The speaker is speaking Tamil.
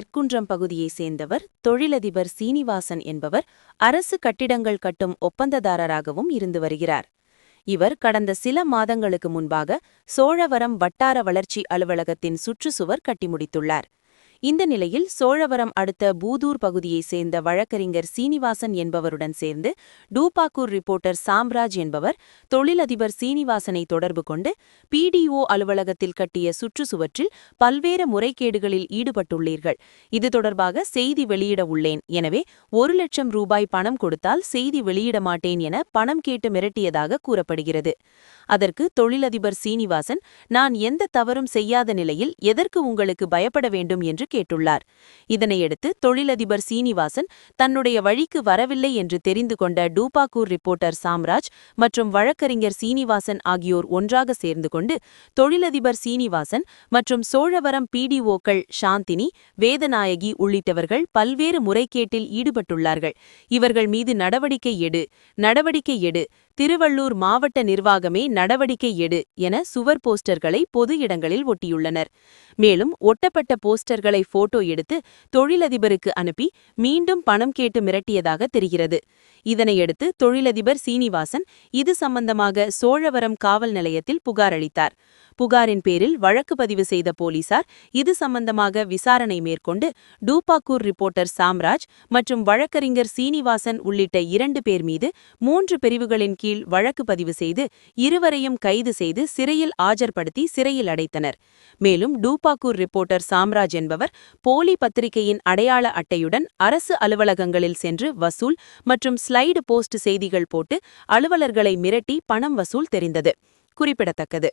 நெற்குன்றம் பகுதியைச் சேர்ந்தவர் தொழிலதிபர் சீனிவாசன் என்பவர் அரசு கட்டிடங்கள் கட்டும் ஒப்பந்ததாரராகவும் இருந்து வருகிறார். இவர் கடந்த சில மாதங்களுக்கு முன்பாக சோழவரம் வட்டார வளர்ச்சி அலுவலகத்தின் சுற்றுச்சுவர் கட்டி முடித்துள்ளார். இந்த நிலையில் சோழவரம் அடுத்த பூதூர் பகுதியைச் சேர்ந்த வழக்கறிஞர் சீனிவாசன் என்பவருடன் சேர்ந்து டூபாக்கூர் ரிப்போர்ட்டர் சாம்ராஜ் என்பவர் தொழிலதிபர் சீனிவாசனை தொடர்பு கொண்டு பிடிஓ அலுவலகத்தில் கட்டிய சுற்றுச்சுவற்றில் பல்வேறு முறைகேடுகளில் ஈடுபட்டுள்ளீர்கள், இது தொடர்பாக செய்தி வெளியிட உள்ளேன், எனவே 1,00,000 ரூபாய் பணம் கொடுத்தால் செய்தி வெளியிட மாட்டேன் என பணம் கேட்டு மிரட்டியதாக கூறப்படுகிறது. அதற்கு தொழிலதிபர் சீனிவாசன், நான் எந்த தவறும் செய்யாத நிலையில் எதற்கு உங்களுக்கு பயப்பட வேண்டும் என்று கேட்டுள்ளார். இதனையடுத்து தொழிலதிபர் சீனிவாசன் தன்னுடைய வழிக்கு வரவில்லை என்று தெரிந்து கொண்ட டூபாக்கூர் ரிப்போர்ட்டர் சாம்ராஜ் மற்றும் வழக்கறிஞர் சீனிவாசன் ஆகியோர் ஒன்றாக சேர்ந்து கொண்டு தொழிலதிபர் சீனிவாசன் மற்றும் சோழவரம் பிடிஓக்கள் சாந்தினி, வேதநாயகி உள்ளிட்டவர்கள் பல்வேறு முறைகேட்டில் ஈடுபட்டுள்ளார்கள், இவர்கள் மீது நடவடிக்கை எடு, திருவள்ளூர் மாவட்ட நிர்வாகமே நடவடிக்கை எடு என சுவர் போஸ்டர்களை பொது இடங்களில் ஒட்டியுள்ளனர். மேலும் ஒட்டப்பட்ட போஸ்டர்களை போட்டோ எடுத்து தொழிலதிபருக்கு அனுப்பி மீண்டும் பணம் கேட்டு மிரட்டியதாக தெரிகிறது. இதனையடுத்து தொழிலதிபர் சீனிவாசன் இது சம்பந்தமாக சோழவரம் காவல் நிலையத்தில் புகார் அளித்தார். புகாரின் பேரில் வழக்கு பதிவு செய்த போலீசார் இது சம்பந்தமாக விசாரணை மேற்கொண்டு டூபாக்கூர் ரிப்போர்ட்டர் சாம்ராஜ் மற்றும் வழக்கறிஞர் சீனிவாசன் உள்ளிட்ட 2 பேர் மீது 3 பிரிவுகளின் கீழ் வழக்கு பதிவு செய்து இருவரையும் கைது செய்து சிறையில் ஆஜர்படுத்தி சிறையில் அடைத்தனர். மேலும் டூபாக்கூர் ரிப்போர்ட்டர் சாம்ராஜ் என்பவர் போலி பத்திரிகையின் அடையாள அட்டையுடன் அரசு அலுவலகங்களில் சென்று வசூல் மற்றும் ஸ்லைடு போஸ்ட் செய்திகள் போட்டு அலுவலர்களை மிரட்டி பணம் வசூல் தெரிந்தது குறிப்பிடத்தக்கது.